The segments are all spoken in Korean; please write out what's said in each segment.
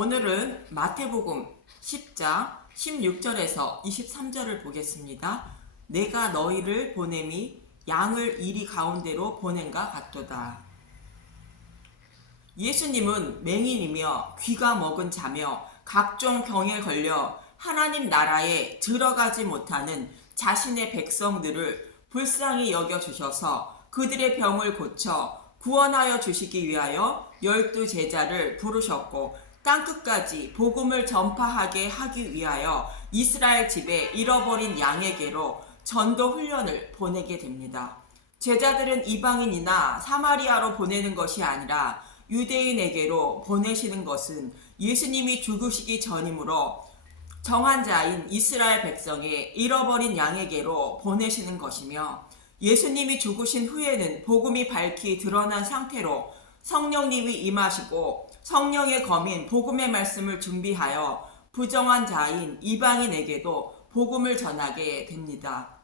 오늘은 마태복음 10장 16절에서 23절을 보겠습니다. 내가 너희를 보냄이 양을 이리 가운데로 보낸가 같도다. 예수님은 맹인이며 귀가 먹은 자며 각종 병에 걸려 하나님 나라에 들어가지 못하는 자신의 백성들을 불쌍히 여겨주셔서 그들의 병을 고쳐 구원하여 주시기 위하여 12 제자를 부르셨고 땅끝까지 복음을 전파하게 하기 위하여 이스라엘 집에 잃어버린 양에게로 전도 훈련을 보내게 됩니다. 제자들은 이방인이나 사마리아로 보내는 것이 아니라 유대인에게로 보내시는 것은 예수님이 죽으시기 전이므로 정한 자인 이스라엘 백성의 잃어버린 양에게로 보내시는 것이며, 예수님이 죽으신 후에는 복음이 밝히 드러난 상태로 성령님이 임하시고 성령의 검인 복음의 말씀을 준비하여 부정한 자인 이방인에게도 복음을 전하게 됩니다.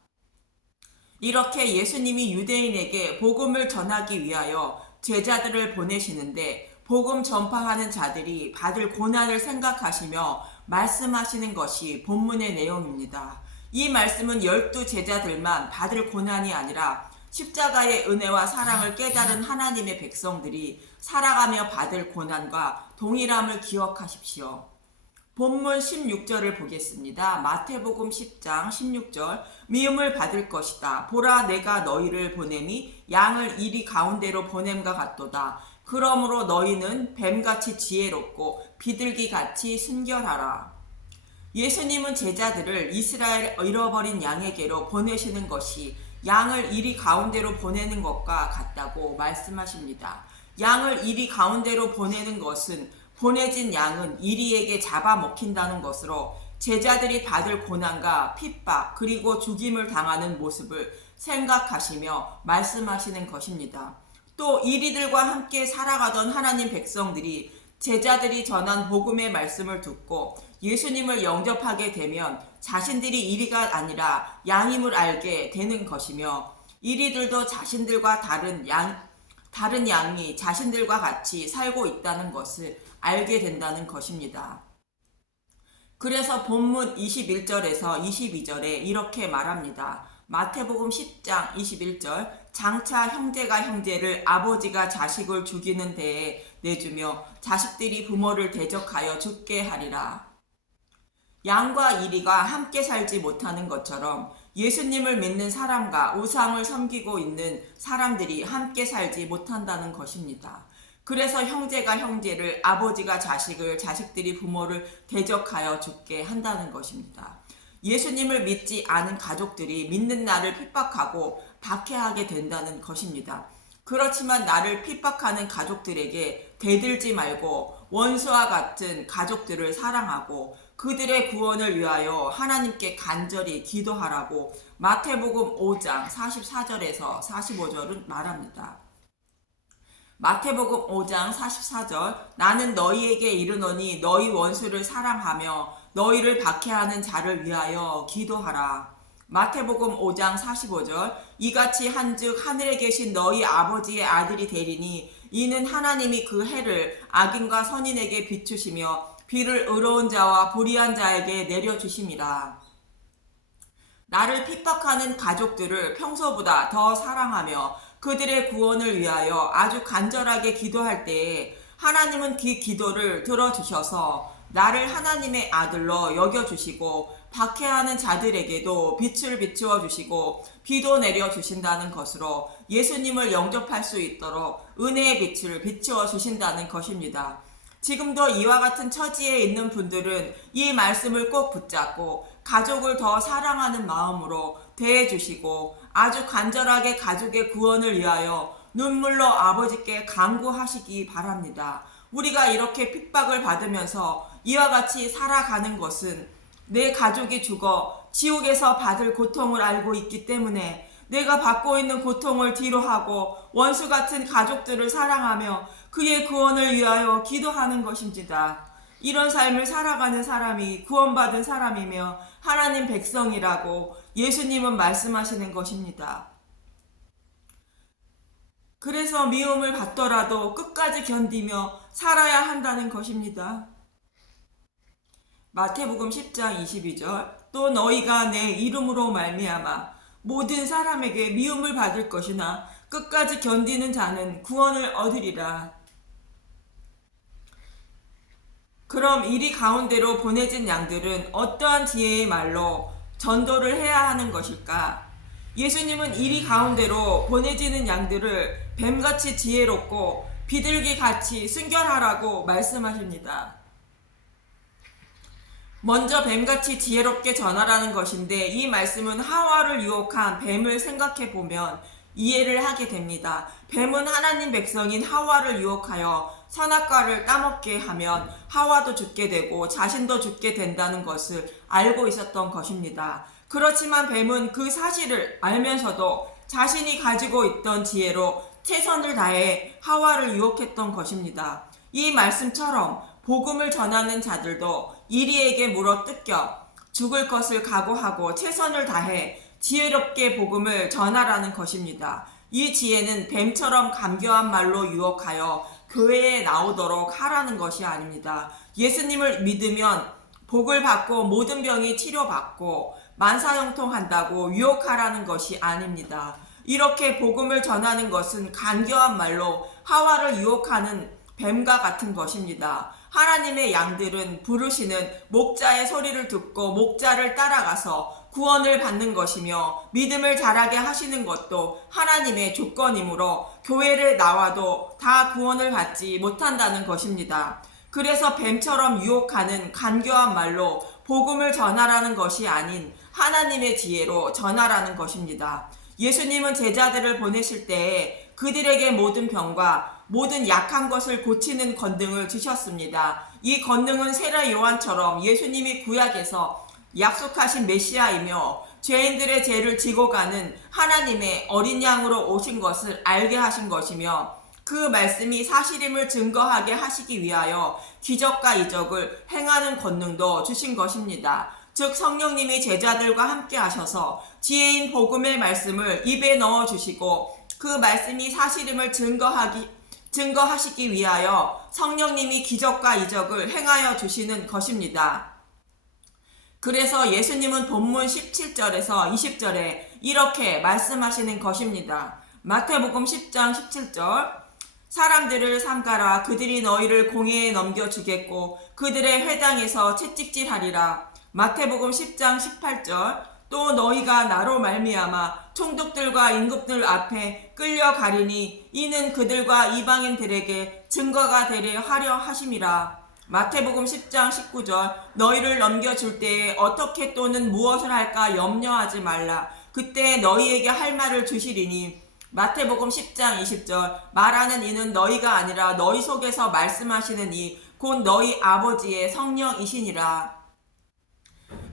이렇게 예수님이 유대인에게 복음을 전하기 위하여 제자들을 보내시는데, 복음 전파하는 자들이 받을 고난을 생각하시며 말씀하시는 것이 본문의 내용입니다. 이 말씀은 12 제자들만 받을 고난이 아니라 십자가의 은혜와 사랑을 깨달은 하나님의 백성들이 살아가며 받을 고난과 동일함을 기억하십시오. 본문 16절을 보겠습니다. 마태복음 10장 16절. 미움을 받을 것이다. 보라, 내가 너희를 보냄이 양을 이리 가운데로 보냄과 같도다. 그러므로 너희는 뱀같이 지혜롭고 비둘기같이 순결하라. 예수님은 제자들을 이스라엘 잃어버린 양에게로 보내시는 것이 양을 이리 가운데로 보내는 것과 같다고 말씀하십니다. 양을 이리 가운데로 보내는 것은 보내진 양은 이리에게 잡아먹힌다는 것으로 제자들이 받을 고난과 핍박 그리고 죽임을 당하는 모습을 생각하시며 말씀하시는 것입니다. 또 이리들과 함께 살아가던 하나님 백성들이 제자들이 전한 복음의 말씀을 듣고 예수님을 영접하게 되면 자신들이 이리가 아니라 양임을 알게 되는 것이며, 이리들도 자신들과 다른 양이 자신들과 같이 살고 있다는 것을 알게 된다는 것입니다. 그래서 본문 21절에서 22절에 이렇게 말합니다. 마태복음 10장 21절. 장차 형제가 형제를, 아버지가 자식을 죽이는 데에 내주며 자식들이 부모를 대적하여 죽게 하리라. 양과 이리가 함께 살지 못하는 것처럼 예수님을 믿는 사람과 우상을 섬기고 있는 사람들이 함께 살지 못한다는 것입니다. 그래서 형제가 형제를, 아버지가 자식을, 자식들이 부모를 대적하여 죽게 한다는 것입니다. 예수님을 믿지 않은 가족들이 믿는 나를 핍박하고 박해하게 된다는 것입니다. 그렇지만 나를 핍박하는 가족들에게 대들지 말고 원수와 같은 가족들을 사랑하고 그들의 구원을 위하여 하나님께 간절히 기도하라고 마태복음 5장 44절에서 45절은 말합니다. 마태복음 5장 44절. 나는 너희에게 이르노니 너희 원수를 사랑하며 너희를 박해하는 자를 위하여 기도하라. 마태복음 5장 45절. 이같이 한즉 하늘에 계신 너희 아버지의 아들이 되리니 이는 하나님이 그 해를 악인과 선인에게 비추시며 비를 의로운 자와 불의한 자에게 내려주심이라. 나를 핍박하는 가족들을 평소보다 더 사랑하며 그들의 구원을 위하여 아주 간절하게 기도할 때에 하나님은 그 기도를 들어주셔서 나를 하나님의 아들로 여겨주시고 박해하는 자들에게도 빛을 비추어 주시고 비도 내려 주신다는 것으로 예수님을 영접할 수 있도록 은혜의 빛을 비추어 주신다는 것입니다. 지금도 이와 같은 처지에 있는 분들은 이 말씀을 꼭 붙잡고 가족을 더 사랑하는 마음으로 대해주시고 아주 간절하게 가족의 구원을 위하여 눈물로 아버지께 간구하시기 바랍니다. 우리가 이렇게 핍박을 받으면서 이와 같이 살아가는 것은 내 가족이 죽어 지옥에서 받을 고통을 알고 있기 때문에 내가 받고 있는 고통을 뒤로하고 원수 같은 가족들을 사랑하며 그의 구원을 위하여 기도하는 것입니다. 이런 삶을 살아가는 사람이 구원받은 사람이며 하나님 백성이라고 예수님은 말씀하시는 것입니다. 그래서 미움을 받더라도 끝까지 견디며 살아야 한다는 것입니다. 마태복음 10장 22절 또 너희가 내 이름으로 말미암아 모든 사람에게 미움을 받을 것이나 끝까지 견디는 자는 구원을 얻으리라. 그럼 이리 가운데로 보내진 양들은 어떠한 지혜의 말로 전도를 해야 하는 것일까? 예수님은 이리 가운데로 보내지는 양들을 뱀같이 지혜롭고 비둘기같이 순결하라고 말씀하십니다. 먼저 뱀같이 지혜롭게 전하라는 것인데 이 말씀은 하와를 유혹한 뱀을 생각해 보면 이해를 하게 됩니다. 뱀은 하나님 백성인 하와를 유혹하여 선악과를 따먹게 하면 하와도 죽게 되고 자신도 죽게 된다는 것을 알고 있었던 것입니다. 그렇지만 뱀은 그 사실을 알면서도 자신이 가지고 있던 지혜로 최선을 다해 하와를 유혹했던 것입니다. 이 말씀처럼 복음을 전하는 자들도 이리에게 물어 뜯겨 죽을 것을 각오하고 최선을 다해 지혜롭게 복음을 전하라는 것입니다. 이 지혜는 뱀처럼 감교한 말로 유혹하여 교회에 나오도록 하라는 것이 아닙니다. 예수님을 믿으면 복을 받고 모든 병이 치료받고 만사형통한다고 유혹하라는 것이 아닙니다. 이렇게 복음을 전하는 것은 간교한 말로 하와를 유혹하는 뱀과 같은 것입니다. 하나님의 양들은 부르시는 목자의 소리를 듣고 목자를 따라가서 구원을 받는 것이며 믿음을 자라게 하시는 것도 하나님의 조건이므로 교회를 나와도 다 구원을 받지 못한다는 것입니다. 그래서 뱀처럼 유혹하는 간교한 말로 복음을 전하라는 것이 아닌 하나님의 지혜로 전하라는 것입니다. 예수님은 제자들을 보내실 때에 그들에게 모든 병과 모든 약한 것을 고치는 권능을 주셨습니다. 이 권능은 세례 요한처럼 예수님이 구약에서 약속하신 메시아이며 죄인들의 죄를 지고 가는 하나님의 어린 양으로 오신 것을 알게 하신 것이며 그 말씀이 사실임을 증거하게 하시기 위하여 기적과 이적을 행하는 권능도 주신 것입니다. 즉 성령님이 제자들과 함께 하셔서 지혜인 복음의 말씀을 입에 넣어 주시고 그 말씀이 사실임을 증거하시기 위하여 성령님이 기적과 이적을 행하여 주시는 것입니다. 그래서 예수님은 본문 17절에서 20절에 이렇게 말씀하시는 것입니다. 마태복음 10장 17절 사람들을 삼가라. 그들이 너희를 공회에 넘겨주겠고 그들의 회당에서 채찍질하리라. 마태복음 10장 18절 또 너희가 나로 말미암아 총독들과 임금들 앞에 끌려가리니 이는 그들과 이방인들에게 증거가 되려 하려 하심이라. 마태복음 10장 19절 너희를 넘겨줄 때에 어떻게 또는 무엇을 할까 염려하지 말라. 그때 너희에게 할 말을 주시리니. 마태복음 10장 20절 말하는 이는 너희가 아니라 너희 속에서 말씀하시는 이 곧 너희 아버지의 성령이시니라.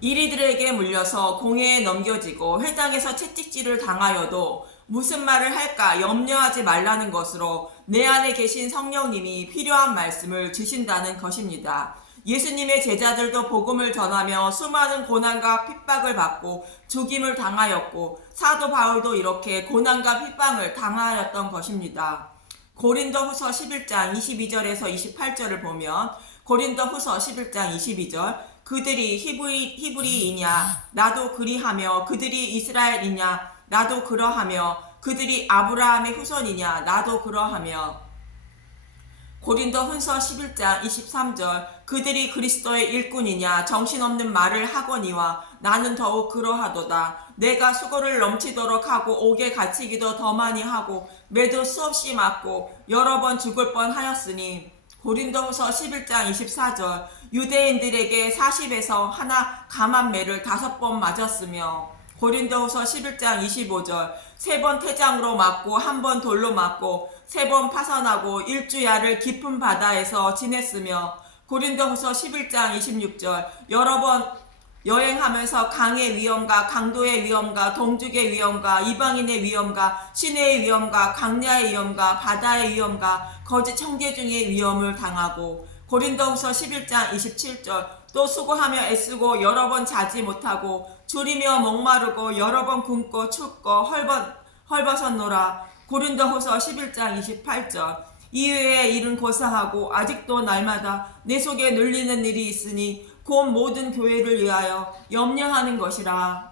이리들에게 물려서 공회에 넘겨지고 회당에서 채찍질을 당하여도 무슨 말을 할까 염려하지 말라는 것으로 내 안에 계신 성령님이 필요한 말씀을 주신다는 것입니다. 예수님의 제자들도 복음을 전하며 수많은 고난과 핍박을 받고 죽임을 당하였고 사도 바울도 이렇게 고난과 핍박을 당하였던 것입니다. 고린도후서 11장 22절에서 28절을 보면 고린도후서 11장 22절 그들이 히브리이냐 나도 그리하며 그들이 이스라엘이냐 나도 그러하며 그들이 아브라함의 후손이냐 나도 그러하며 고린도후서 11장 23절 그들이 그리스도의 일꾼이냐 정신없는 말을 하거니와 나는 더욱 그러하도다. 내가 수고를 넘치도록 하고 옥에 갇히기도 더 많이 하고 매도 수없이 맞고 여러 번 죽을 뻔하였으니. 고린도후서 11장 24절 유대인들에게 40에서 하나 감한 매를 5번 맞았으며. 고린도후서 11장 25절 3번 태장으로 맞고 1번 돌로 맞고 3번 파선하고 일주야를 깊은 바다에서 지냈으며. 고린도후서 11장 26절 여러 번 여행하면서 강의 위험과 강도의 위험과 동족의 위험과 이방인의 위험과 시내의 위험과 강야의 위험과 바다의 위험과 거짓 청계 중의 위험을 당하고. 고린도후서 11장 27절 또 수고하며 애쓰고 여러 번 자지 못하고 줄이며 목마르고 여러 번 굶고 춥고 헐벗었노라. 고린도후서 11장 28절 이외의 일은 고사하고 아직도 날마다 내 속에 눌리는 일이 있으니 곧 모든 교회를 위하여 염려하는 것이라.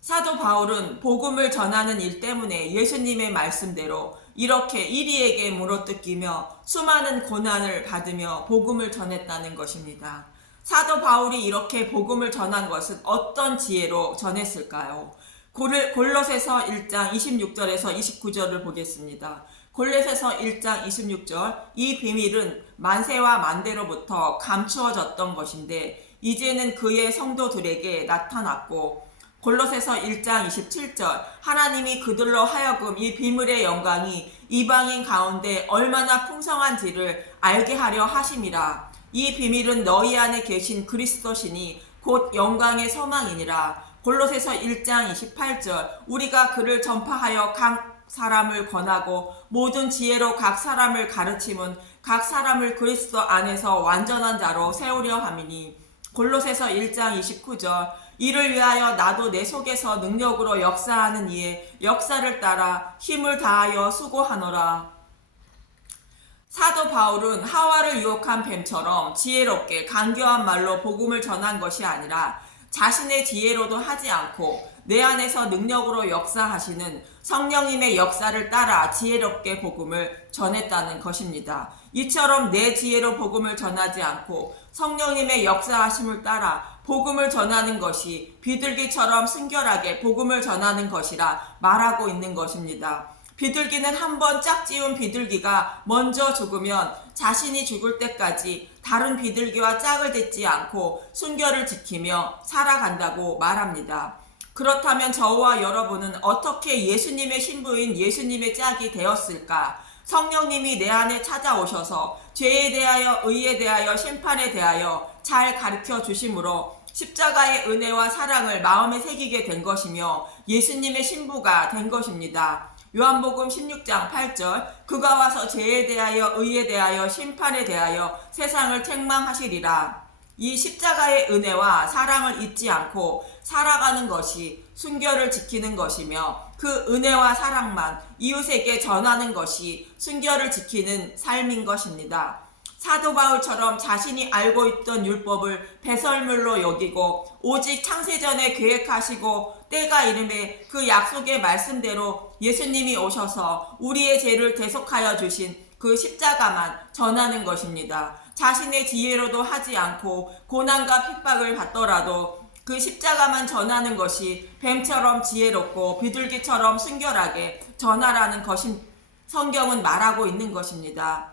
사도 바울은 복음을 전하는 일 때문에 예수님의 말씀대로 이렇게 이리에게 물어뜯기며 수많은 고난을 받으며 복음을 전했다는 것입니다. 사도 바울이 이렇게 복음을 전한 것은 어떤 지혜로 전했을까요? 골로새서 1장 26절에서 29절을 보겠습니다. 골로새서 1장 26절, 이 비밀은 만세와 만대로부터 감추어졌던 것인데 이제는 그의 성도들에게 나타났고, 골로새서 1장 27절, 하나님이 그들로 하여금 이 비밀의 영광이 이방인 가운데 얼마나 풍성한지를 알게 하려 하심이라. 이 비밀은 너희 안에 계신 그리스도시니 곧 영광의 소망이니라. 골로새서 1장 28절, 우리가 그를 전파하여 각 사람을 권하고 모든 지혜로 각 사람을 가르침은 각 사람을 그리스도 안에서 완전한 자로 세우려 함이니. 골로새서 1장 29절, 이를 위하여 나도 내 속에서 능력으로 역사하는 이의 역사를 따라 힘을 다하여 수고하노라. 사도 바울은 하와를 유혹한 뱀처럼 지혜롭게 간교한 말로 복음을 전한 것이 아니라 자신의 지혜로도 하지 않고 내 안에서 능력으로 역사하시는 성령님의 역사를 따라 지혜롭게 복음을 전했다는 것입니다. 이처럼 내 지혜로 복음을 전하지 않고 성령님의 역사하심을 따라 복음을 전하는 것이 비둘기처럼 순결하게 복음을 전하는 것이라 말하고 있는 것입니다. 비둘기는 한번 짝지운 비둘기가 먼저 죽으면 자신이 죽을 때까지 다른 비둘기와 짝을 짓지 않고 순결을 지키며 살아간다고 말합니다. 그렇다면 저와 여러분은 어떻게 예수님의 신부인 예수님의 짝이 되었을까? 성령님이 내 안에 찾아오셔서 죄에 대하여, 의에 대하여, 심판에 대하여 잘 가르쳐 주심으로 십자가의 은혜와 사랑을 마음에 새기게 된 것이며 예수님의 신부가 된 것입니다. 요한복음 16장 8절, 그가 와서 죄에 대하여, 의에 대하여, 심판에 대하여 세상을 책망하시리라. 이 십자가의 은혜와 사랑을 잊지 않고 살아가는 것이 순결을 지키는 것이며, 그 은혜와 사랑만 이웃에게 전하는 것이 순결을 지키는 삶인 것입니다. 사도 바울처럼 자신이 알고 있던 율법을 배설물로 여기고 오직 창세전에 계획하시고 때가 이름에 그 약속의 말씀대로 예수님이 오셔서 우리의 죄를 대속하여 주신 그 십자가만 전하는 것입니다. 자신의 지혜로도 하지 않고 고난과 핍박을 받더라도 그 십자가만 전하는 것이 뱀처럼 지혜롭고 비둘기처럼 순결하게 전하라는 것이 성경은 말하고 있는 것입니다.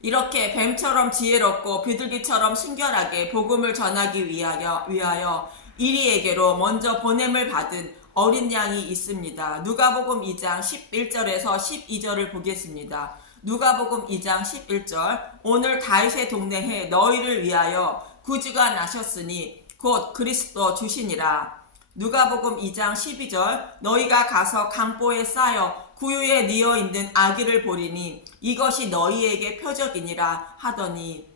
이렇게 뱀처럼 지혜롭고 비둘기처럼 순결하게 복음을 전하기 위하여 이리에게로 먼저 보냄을 받은 어린 양이 있습니다. 누가복음 2장 11절에서 12절을 보겠습니다. 누가복음 2장 11절, 오늘 다윗의 동네에 너희를 위하여 구주가 나셨으니 곧 그리스도 주시니라. 누가복음 2장 12절, 너희가 가서 강보에 쌓여 구유에 뉘어 있는 아기를 보리니 이것이 너희에게 표적이니라 하더니,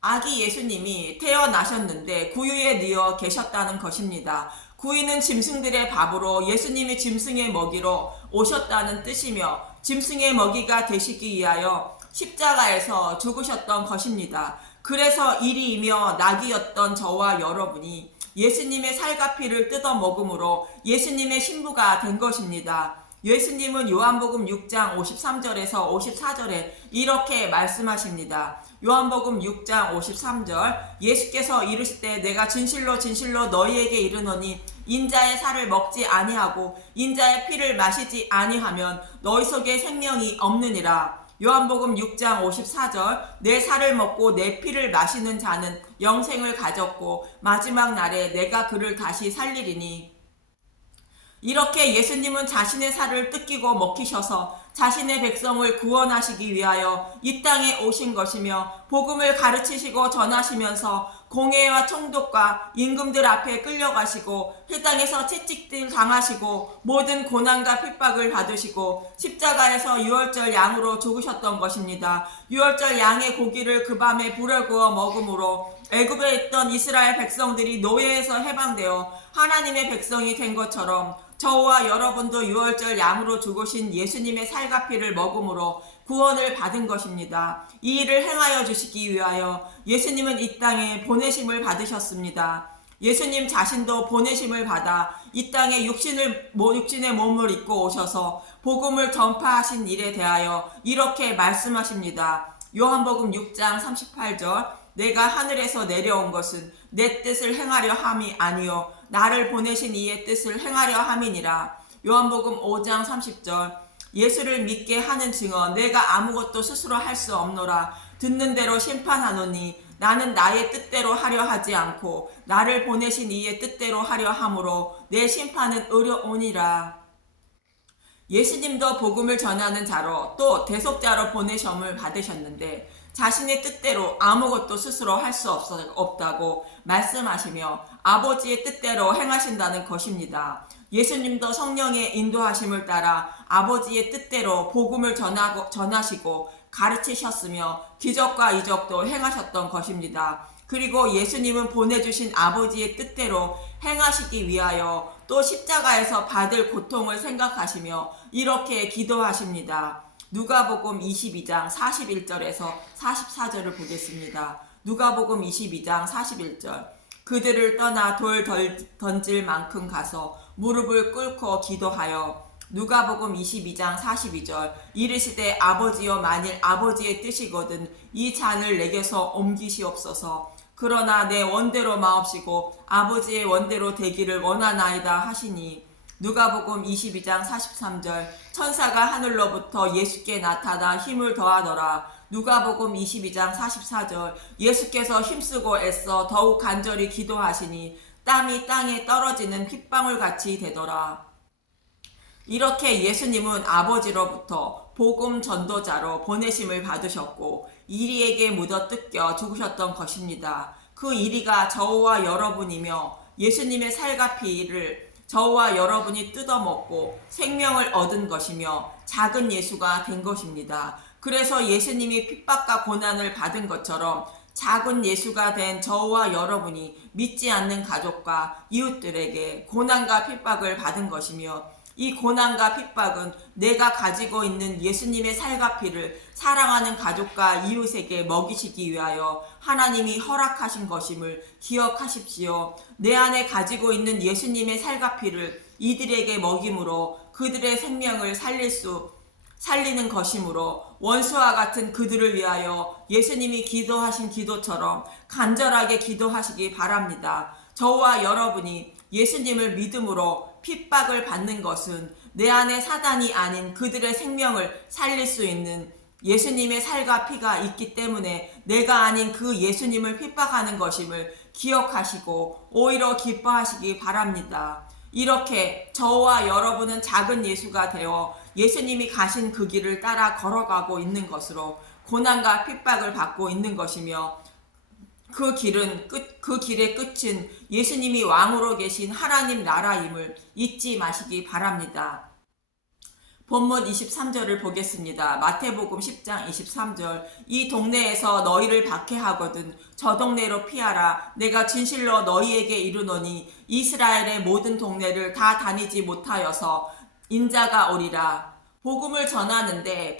아기 예수님이 태어나셨는데 구유에 뉘어 계셨다는 것입니다. 구유는 짐승들의 밥으로 예수님이 짐승의 먹이로 오셨다는 뜻이며 짐승의 먹이가 되시기 위하여 십자가에서 죽으셨던 것입니다. 그래서 이리이며 낙이었던 저와 여러분이 예수님의 살과 피를 뜯어 먹음으로 예수님의 신부가 된 것입니다. 예수님은 요한복음 6장 53절에서 54절에 이렇게 말씀하십니다. 요한복음 6장 53절, 예수께서 이르시되 내가 진실로 진실로 너희에게 이르노니 인자의 살을 먹지 아니하고 인자의 피를 마시지 아니하면 너희 속에 생명이 없느니라. 요한복음 6장 54절, 내 살을 먹고 내 피를 마시는 자는 영생을 가졌고 마지막 날에 내가 그를 다시 살리리니. 이렇게 예수님은 자신의 살을 뜯기고 먹히셔서 자신의 백성을 구원하시기 위하여 이 땅에 오신 것이며 복음을 가르치시고 전하시면서 공회와 총독과 임금들 앞에 끌려가시고 이 땅에서 채찍질 당하시고 모든 고난과 핍박을 받으시고 십자가에서 유월절 양으로 죽으셨던 것입니다. 유월절 양의 고기를 그 밤에 불에 구워 먹음으로 애굽에 있던 이스라엘 백성들이 노예에서 해방되어 하나님의 백성이 된 것처럼 저와 여러분도 유월절 양으로 죽으신 예수님의 살과 피를 먹음으로 구원을 받은 것입니다. 이 일을 행하여 주시기 위하여 예수님은 이 땅에 보내심을 받으셨습니다. 예수님 자신도 보내심을 받아 이 땅에 육신의 몸을 입고 오셔서 복음을 전파하신 일에 대하여 이렇게 말씀하십니다. 요한복음 6장 38절 내가 하늘에서 내려온 것은 내 뜻을 행하려 함이 아니요 나를 보내신 이의 뜻을 행하려 함이니라. 요한복음 5장 30절 예수를 믿게 하는 증언 내가 아무것도 스스로 할 수 없노라. 듣는 대로 심판하노니 나는 나의 뜻대로 하려 하지 않고 나를 보내신 이의 뜻대로 하려 함으로 내 심판은 의로우니라. 예수님도 복음을 전하는 자로 또 대속자로 보내심을 받으셨는데 자신의 뜻대로 아무것도 스스로 할 수 없다고 말씀하시며 아버지의 뜻대로 행하신다는 것입니다. 예수님도 성령의 인도하심을 따라 아버지의 뜻대로 복음을 전하시고 가르치셨으며 기적과 이적도 행하셨던 것입니다. 그리고 예수님은 보내주신 아버지의 뜻대로 행하시기 위하여 또 십자가에서 받을 고통을 생각하시며 이렇게 기도하십니다. 누가복음 22장 41절에서 44절을 보겠습니다. 누가복음 22장 41절 그들을 떠나 돌 던질 만큼 가서 무릎을 꿇고 기도하여 누가복음 22장 42절 이르시되 아버지여 만일 아버지의 뜻이거든 이 잔을 내게서 옮기시옵소서. 그러나 내 원대로 마옵시고 아버지의 원대로 되기를 원하나이다 하시니 누가복음 22장 43절 천사가 하늘로부터 예수께 나타나 힘을 더하더라. 누가복음 22장 44절 예수께서 힘쓰고 애써 더욱 간절히 기도하시니 땀이 땅에 떨어지는 핏방울같이 되더라. 이렇게 예수님은 아버지로부터 복음 전도자로 보내심을 받으셨고 이리에게 묻어 뜯겨 죽으셨던 것입니다. 그 이리가 저와 여러분이며 예수님의 살과 피를 저와 여러분이 뜯어먹고 생명을 얻은 것이며 작은 예수가 된 것입니다. 그래서 예수님이 핍박과 고난을 받은 것처럼 작은 예수가 된 저와 여러분이 믿지 않는 가족과 이웃들에게 고난과 핍박을 받은 것이며 이 고난과 핍박은 내가 가지고 있는 예수님의 살과 피를 사랑하는 가족과 이웃에게 먹이시기 위하여 하나님이 허락하신 것임을 기억하십시오. 내 안에 가지고 있는 예수님의 살과 피를 이들에게 먹임으로 그들의 생명을 살리는 것이므로 원수와 같은 그들을 위하여 예수님이 기도하신 기도처럼 간절하게 기도하시기 바랍니다. 저와 여러분이 예수님을 믿음으로 핍박을 받는 것은 내 안에 사단이 아닌 그들의 생명을 살릴 수 있는 예수님의 살과 피가 있기 때문에 내가 아닌 그 예수님을 핍박하는 것임을 기억하시고 오히려 기뻐하시기 바랍니다. 이렇게 저와 여러분은 작은 예수가 되어 예수님이 가신 그 길을 따라 걸어가고 있는 것으로 고난과 핍박을 받고 있는 것이며 그 길의 끝은 예수님이 왕으로 계신 하나님 나라임을 잊지 마시기 바랍니다. 본문 23절을 보겠습니다. 마태복음 10장 23절 이 동네에서 너희를 박해하거든 저 동네로 피하라. 내가 진실로 너희에게 이르노니 이스라엘의 모든 동네를 다 다니지 못하여서 인자가 오리라. 복음을 전하는데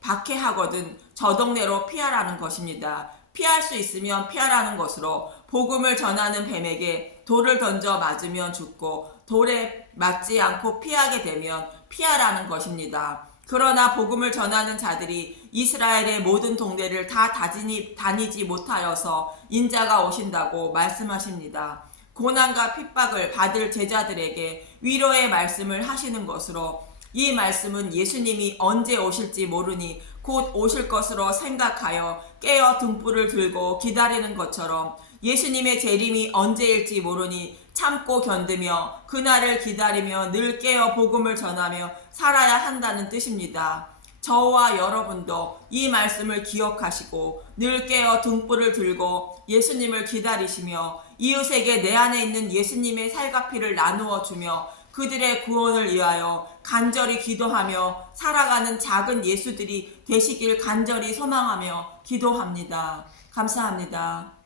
박해하거든 저 동네로 피하라는 것입니다. 피할 수 있으면 피하라는 것으로 복음을 전하는 뱀에게 돌을 던져 맞으면 죽고 돌에 맞지 않고 피하게 되면 피하라는 것입니다. 그러나 복음을 전하는 자들이 이스라엘의 모든 동네를 다 다니지 못하여서 인자가 오신다고 말씀하십니다. 고난과 핍박을 받을 제자들에게 위로의 말씀을 하시는 것으로 이 말씀은 예수님이 언제 오실지 모르니 곧 오실 것으로 생각하여 깨어 등불을 들고 기다리는 것처럼 예수님의 재림이 언제일지 모르니 참고 견디며 그날을 기다리며 늘 깨어 복음을 전하며 살아야 한다는 뜻입니다. 저와 여러분도 이 말씀을 기억하시고 늘 깨어 등불을 들고 예수님을 기다리시며 이웃에게 내 안에 있는 예수님의 살과 피를 나누어 주며 그들의 구원을 위하여 간절히 기도하며 살아가는 작은 예수들이 되시길 간절히 소망하며 기도합니다. 감사합니다.